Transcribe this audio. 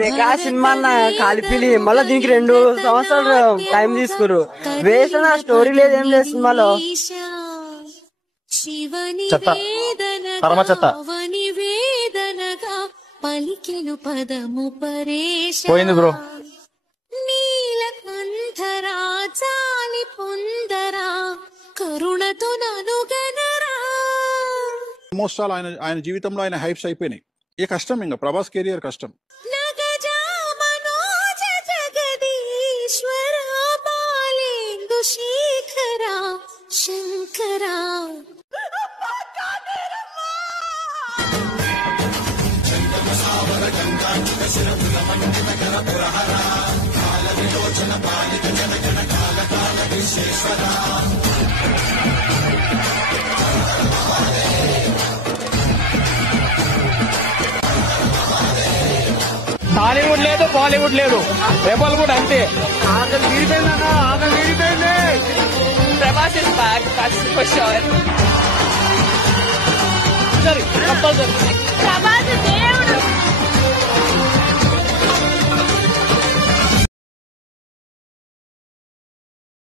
పెకా cinema కలిపిలి మళ్ళీ దీనికి 2 సంవత్సరాలు టైం తీసుకురు. వేస్ట్ నా స్టోరీ లేదు, ఏం లేదు సినిమాలో. చెత్త, పరమ చెత్త. పోయింది బ్రో. ఆల్మోస్ట్ ఆల్ ఆయన జీవితంలో ఆయన హైప్స్ అయిపోయినాయి. ఏ కష్టం, ఇంకా ప్రభాస్ కెరియర్ కష్టం. హాలీవుడ్ లేదు, బాలీవుడ్ లేదు, రెబల్ కూడా అంతే. Prabhas is back, that's for sure. Compulsory Prabhas